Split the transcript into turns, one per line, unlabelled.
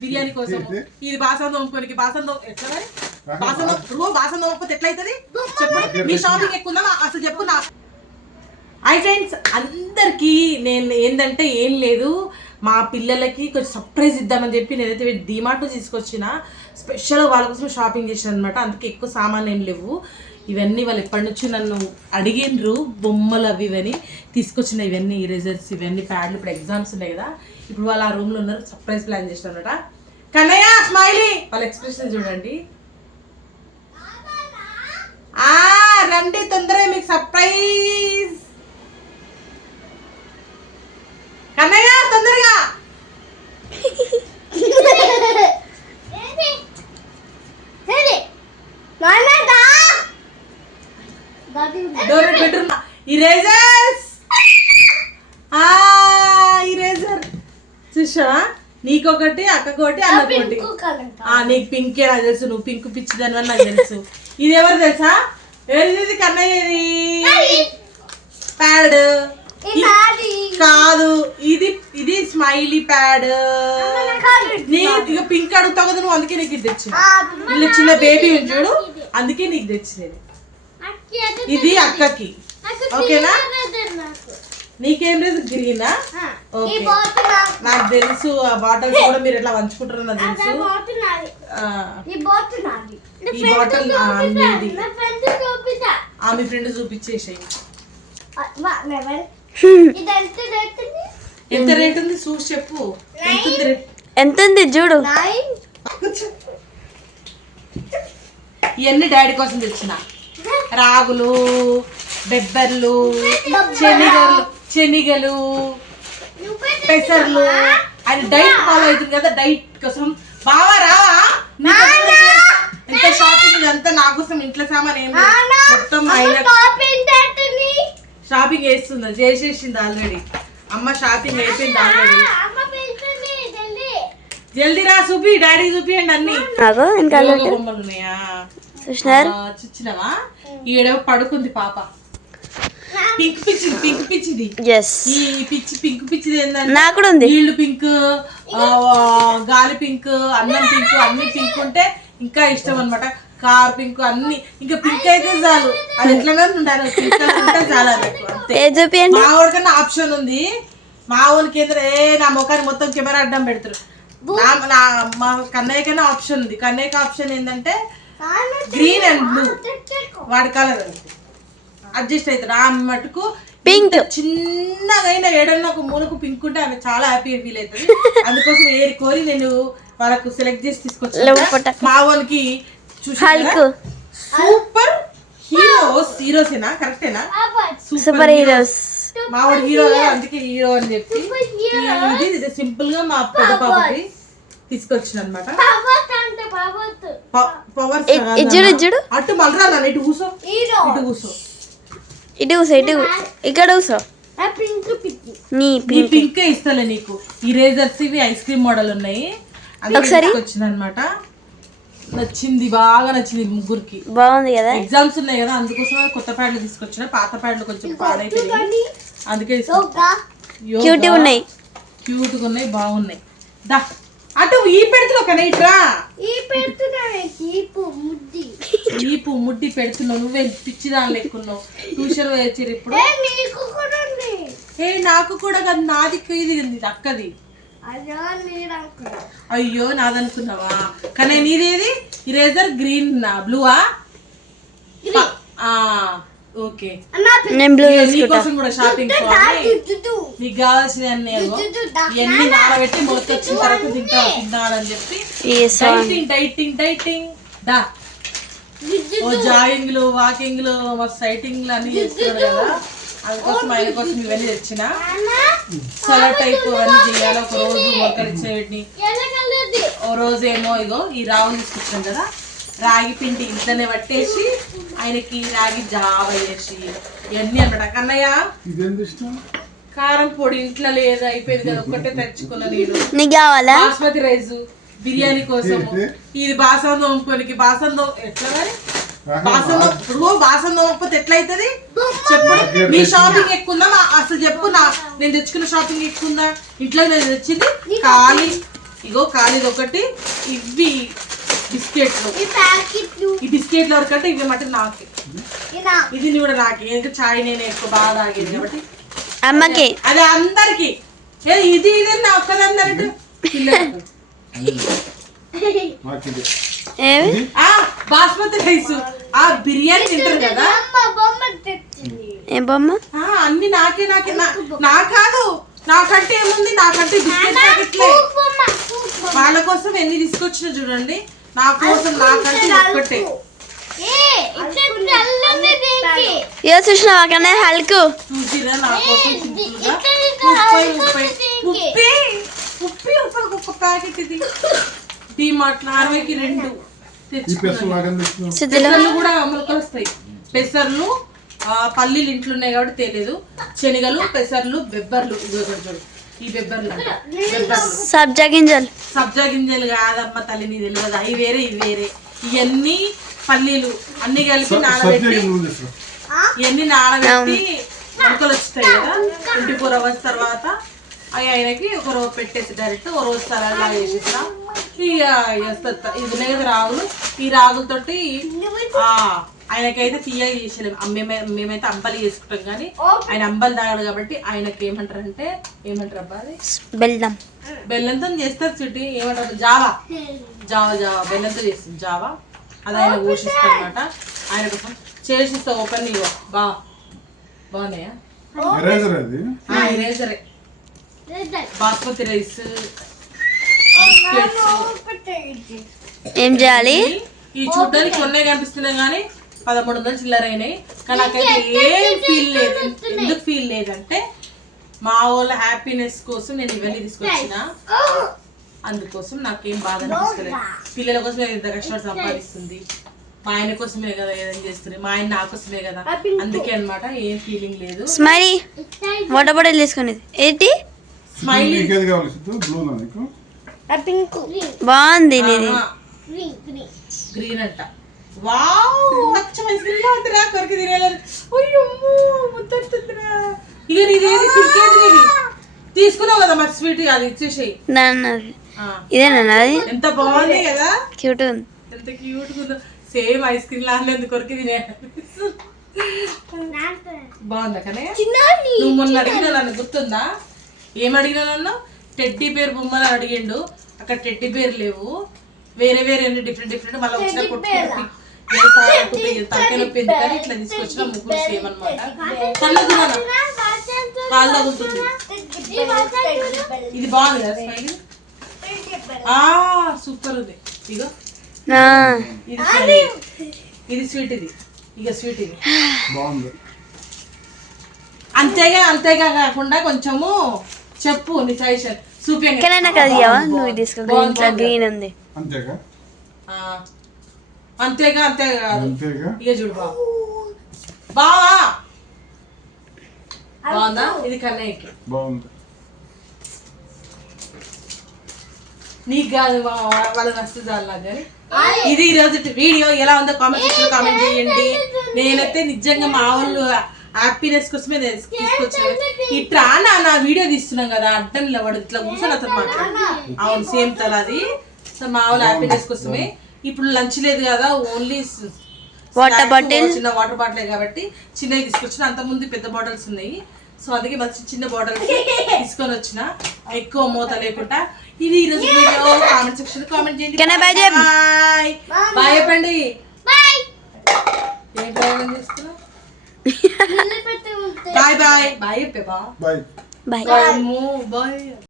బిర్యానీ కోసం ఇది బాసన్ తోముకోనికి బాసన్ ఎట్లా మరి బాసన్ తోమకపోతే ఎట్లయితుంది చెప్పండి. మీ షాపింగ్ ఎక్కువ ఉందా అసలు చెప్పు నా. హై ఫ్రెండ్స్ అందరికీ నేను ఏంటంటే ఏం లేదు, మా పిల్లలకి కొంచెం సర్ప్రైజ్ ఇద్దామని చెప్పి నేనైతే డిమార్ట్ తీసుకొచ్చిన స్పెషల్ వాళ్ళ కోసం షాపింగ్ చేసాను అనమాట. అందుకే ఎక్కువ సామాన్లు ఏం లేవు. ఇవన్నీ వాళ్ళు ఎప్పటి నుంచి నన్ను అడిగినరు, బొమ్మలు అవి ఇవన్నీ తీసుకొచ్చిన, ఇవన్నీ ఇరేజర్స్, ఇవన్నీ ప్యాడ్లు. ఇప్పుడు ఎగ్జామ్స్ ఉన్నాయి కదా, ఇప్పుడు వాళ్ళు ఆ రూమ్లో ఉన్నారు. సర్ప్రైజ్ ప్లాన్ చేసిన అనమాట. కన్నయ్య స్మైలీ వాళ్ళ ఎక్స్ప్రెషన్ చూడండి. రండి తొందరగా మీకు సర్ప్రైజ్. కన్నయ్య తొందరగా బెడ్రూమ్ ఇరేజర్స్. ఇరేజర్ చూసావా, నీకొకటి అక్కకొకటి అన్నకొకటి. నీకు పింకే నాకు తెలుసు, నువ్వు పింక్ పిచ్చిదని అని నాకు తెలుసు. ఇది ఎవరు తెలుసా? ఎవరిది? కన్నయ్యది ప్యాడ్ కాదు, ఇది స్మైలీ ప్యాడ్. ఇక పింక్ అడుగుతావు కదా నువ్వు, అందుకే నీకు ఇది తెచ్చిన. ఇలా చిన్న బేబీ ఉంది చూడు, అందుకే నీకు తెచ్చినది. ఇది అక్కకి, ఓకేనా? నీకేం లేదు, గ్రీనా? ఓకే, నాకు తెలుసు. ఆ బాటిల్స్ కూడా మీరు ఎట్లా పంచుకుంటారో నాకు తెలుసు. ఈ బాటిల్ మీ ఫ్రెండ్ చూపించేసాయి. ఎంత రేట్ ఉంది చూసి చెప్పు.
ఎంత ఉంది చూడు.
ఇవన్నీ డాడీ కోసం తెచ్చిన. రాగులు, బెబ్బర్లు, శనిగలు, పెసర్లు. ఆయన డైట్ ఫాలో అవుతుంది కదా, డైట్ కోసం. బావా రావా, ఎంత షాపింగ్ ఇదంతా నా కోసం. ఇంట్లో సామాన్ ఏం మొత్తం షాపింగ్ చేస్తుందా? చేసేసింది ఆల్రెడీ. అమ్మ షాపింగ్ అయిపోయింది ఆల్రెడీ. జల్దీ రా, చూపి డాడీ చూపియండి అన్ని. బొమ్మలు ఉన్నాయా చూసినవా? ఈడేమో పడుకుంది పాప. పింక్ పిచ్చిది, పింక్ పిచ్చిది. ఈ పిచ్చి పింక్ పిచ్చిది ఏంటంటే నీళ్లు పింక్, గాలి పింక్, అన్నం పింక్, అన్ని పింక్ ఉంటే ఇంకా ఇష్టం అనమాట. కార్ పింక్ అన్ని, ఇంకా పింక్ అయితే చాలు. అది ఎట్లనే ఉండాలి, పింక్ అంటే చాలా. మా ఊరికన్నా ఆప్షన్ ఉంది. మా ఊరికి ఏంటంటే నా ముఖాన్ని మొత్తం కెమెరా అడ్డం పెడతారు. మా కన్నయ్య కన్నా ఆప్షన్ ఉంది. కన్నయ్యకి ఆప్షన్ ఏంటంటే గ్రీన్ అండ్ బ్లూ, వాడి కలర్ అడ్జస్ట్ అవుతాడు. ఆమె మటుకు పింక్. చిన్నగా అయినా ఏడన్నా ఒక మూలకు పింక్ ఉంటే ఆమె చాలా హ్యాపీగా ఫీల్ అవుతుంది. అందుకోసం ఏరి కోరి నేను వాళ్ళకు సెలెక్ట్ చేసి తీసుకొచ్చాను. మా వాళ్ళకి సూపర్ హీరోసేనా? కరెక్టేనా? Super heroes. మా వాడు హీరో కదా, అందుకే హీరో అని చెప్పి ఇది సింపుల్ గా మా పెద్ద పాపకి తీసుకొచ్చిన అనమాట. పవర్ అటు మళ్ళా నన్ను ఇటు కూసో, ఇటు కూసో,
ఇక్కడ కూసో.
నీ పింకే ఇస్తలే నీకు. ఇరేజర్స్ ఇవి ఐస్ క్రీమ్ మోడల్ ఉన్నాయి, అందుకే వచ్చిన అనమాట. నచ్చింది, బాగా నచ్చింది ముగ్గురికి.
బాగుంది కదా,
ఎగ్జామ్స్ ఉన్నాయి కదా, అందుకోసమే కొత్త ప్యాడ్లు తీసుకొచ్చిన. పాత ప్యాడ్లు కొంచెం పాడైపోయి, అందుకే
క్యూట్ గా ఉన్నాయి,
బాగున్నాయి. దా అటు ఈ పెడుతున్నావు కదా, ఇట్రా ఈపు ముడ్డి పెడుతున్నావు. నువ్వే పిచ్చిదాన్ని ఎక్కున్నావు. ట్యూషన్ వేసారు ఇప్పుడు. నాకు కూడా కదా, నాది ఇది అక్కది. అయ్యో నాదనుకున్నావా? కానీ నీదేది? ఇరేజర్ గ్రీన్ బ్లూవా? ఓకే, నీకోసం కూడా షాపింగ్ నీకు కావాల్సిన ఇవన్నీ నానబెట్టి మొలకొచ్చిన తర్వాత తింటాడని చెప్పి డైటింగ్ దా. జాగింగ్లు, వాకింగ్లు, సైటింగ్లు అన్ని చేస్తున్నాడు కదా, అందుకోసం ఆయన కోసం ఇవన్నీ తెచ్చిన. సలాడ్ టైప్ అవన్నీ చేయాలి. ఒక రోజు మొలకలిచ్చేటిని, ఓ రోజు ఏమో ఇగో ఈ రాగులు తీసుకొచ్చాం కదా, రాగి పిండి ఇంట్లోనే పట్టేసి ఆయనకి రాగి జావ చేసి ఇవన్నీ అనమాట. కన్నయ్య కారం పొడి ఇంట్లో లేదు, అయిపోయింది కదా, ఒక్కటే తెచ్చుకున్నా నేను. బాస్మతి రైస్ బిర్యానీ కోసం. ఇది బాసన్ తోముకోనికి. ఎట్లా మరి బాసన్ తోమకపోతే ఎట్లయితుంది చెప్పు. మీ షాపింగ్ ఎక్కువ ఉందా అసలు చెప్పు. నేను తెచ్చుకున్న షాపింగ్ ఎక్కువ ఉందా? ఇంట్లో నేను తెచ్చింది ఖాళీ ఇగో ఖాళీది ఒకటి, ఇవి బిస్కెట్లు. ఈ బిస్కెట్లు వరకంటే ఇవి మటు నాకే, ఇది కూడా నాకే. ఎందుకంటే చాయ్ నేను ఎక్కువ బాగా తాగేది కాబట్టి
అమ్మకి.
అది అందరికి. ఇది ఇది నా ఒక్కదందరట్టు పిల్లలకు. బాస్మతి రైస్, ఆ బిర్యానీ తింటారు కదా,
ఏం బొమ్మ?
అన్ని నాకే నాకే. నా కాదు, నాకంటే ఏముంది, నాకంటే బిస్కెట్ ప్యాకెట్లే. వాళ్ళ కోసం ఎన్ని తీసుకొచ్చిన చూడండి, నా కోసం నాకంటే ఒక్కటే.
చూసినా అక్కడనే హల్క్
చూసిరా నా కోసం సింపుల్గా 30 రూపాయలకు ఒక ప్యాకెట్. ఇది డిమార్ట్ 60కి 2 తెచ్చుకున్నాను. కూడా మొలకలు వస్తాయి. పెసర్లు, పల్లీలు ఇంట్లో ఉన్నాయి కాబట్టి తెలియదు. శనగలు, పెసర్లు, బెబ్బర్లు. ఈ బెబ్బర్లు
సబ్జా గింజలు.
సబ్జా గింజలు కాదమ్మ తల్లి, నీ తెలియదు. అవి వేరే ఇవి వేరే. ఇవన్నీ పల్లీలు అన్ని కలిపి నానబెట్టి, ఇవన్నీ నానబెట్టి మొలకలు వస్తాయి కదా. 24 hours తర్వాత అవి ఆయనకి ఒక రోజు పెట్టేసి డైరెక్ట్ ఒక రోజు సలాడ్లా వేసేస్తా. ఇక ఇది ఉన్నాయి కదా రాగులు, ఈ రాగులతోటి ఆయనకైతే తీయగా చేసేలేము. మేమైతే అంబలి చేసుకుంటాం కానీ ఆయన అంబలి తాగాడు కాబట్టి ఆయనకి ఏమంటారు అంటే, ఏమంటారు అబ్బా అది,
బెల్లం.
బెల్లంతో చేస్తారు చుట్టి. ఏమంటారు, జావా. బెల్లంతో చేస్తుంది జావా. అది ఆయన పోషిస్తారు అనమాట. ఆయన కోసం చేసిస్తా. ఓపెన్ ఇగో బాగున్నాయా? ఇరేజరే. బాస్మతి రైస్,
ఏం చేయాలి?
ఈ చూడ్డానికి కొన్నే కనిపిస్తున్నాయి కానీ 1300 చిల్లర అయినాయి. కానీ నాకైతే ఏం ఫీల్ లేదు. ఎందుకు ఫీల్ లేదంటే మా వాళ్ళ హ్యాపీనెస్ కోసం నేను ఇవన్నీ తీసుకొచ్చిన, అందుకోసం నాకేం బాధ అనిపిస్తలేదు. పిల్లల కోసమే ఎంత కష్టపడి సంపాదిస్తుంది, మా ఆయన కోసమే కదా ఏదైనా చేస్తుంది, మా ఆయన నా కోసమే కదా, అందుకే అన్నమాట. ఏం ఫీలింగ్ లేదు.
స్మైలీ వాటర్ బాటిల్ తీసుకునేది ఏంటి?
స్మైలీ
బాగుంది.
గ్రీన్ అంట. వావ్, అచ్చం ఐస్ క్రీమ్ లా ఉందిరా. కొరికి తినేయాలి. అయ్యమ్మో ముద్దొస్తుందిరా. ఇక నీదేది క్రికెట్ నీది తీసుకున్నావు కదా మరి, స్వీట్ అది ఇచ్చేసేయి.
ఇదేనా?
ఎంత బాగుంది కదా,
క్యూట్ ఉంది.
ఎంత క్యూట్ ఉందో. సేమ్ ఐస్ క్రీమ్ లా ఎందుకు కొరికి తినేయాలి. బాగుందా కానీ? నువ్వు మొన్న అడిగినా నన్ను గుర్తుందా? ఏం అడిగినా నన్ను? టెడ్డీ బేర్ బొమ్మలు అడిగిండు. అక్కడ టెడ్డీ బేర్ లేవు, వేరే వేరే డిఫరెంట్. మళ్ళీ వచ్చిన కొట్టుకుంటే తలకాయ నొప్పి ఎందుకని ఇట్లా తీసుకొచ్చిన ముగ్గురు సేమ్ అనమాట. తల్లదు కాలు తగులుతుంది. ఇది బాగుంది కదా స్మైల్, సూపర్ ఉంది. ఇగో ఇది స్వీట్, ఇది ఇక స్వీట్ ఇది అంతేగా కాకుండా కొంచెము చెప్పు నీ సజెషన్.
గ్రీన్ ఉంది
అంతేగా ఇక చూడు బావా బాగుందా? ఇది కన్నయ్యకి నీకు కాదు, వాళ్ళకి నచ్చుతుంది వాళ్ళకి. కానీ ఇది ఈరోజు వీడియో ఎలా ఉందో కామెంట్ సెక్షన్ లో కామెంట్ చేయండి. నేనైతే నిజంగా మా వాళ్ళు హ్యాపీనెస్ కోసమే తీసుకొచ్చాను. ఇట్లా నా వీడియో తీస్తున్నాం కదా, అడ్డం నిలబడు ఇట్లా కూర్చొని అతను మాట్లాడు. అవును సేమ్ తల అది. సో మా వాళ్ళు హ్యాపీనెస్ కోసమే. ఇప్పుడు లంచ్ లేదు కదా, ఓన్లీ
వాటర్ బాటిల్,
చిన్న వాటర్ బాటిలే కాబట్టి చిన్నవి తీసుకొచ్చిన. అంత ముందు పెద్ద బాటిల్స్ ఉన్నాయి, సో అందుకే మంచి చిన్న బాటిల్స్ తీసుకొని వచ్చిన, ఎక్కువ మూత లేకుండా. ఇది ఈరోజు వీడియో. కామెంట్ సెక్షన్ కామెంట్ చేయండి. బాయ్ చెప్పండి. ఏం ప్రయోగం చేస్తున్నా? బాయ్ చెప్పే బా.
బాయ్.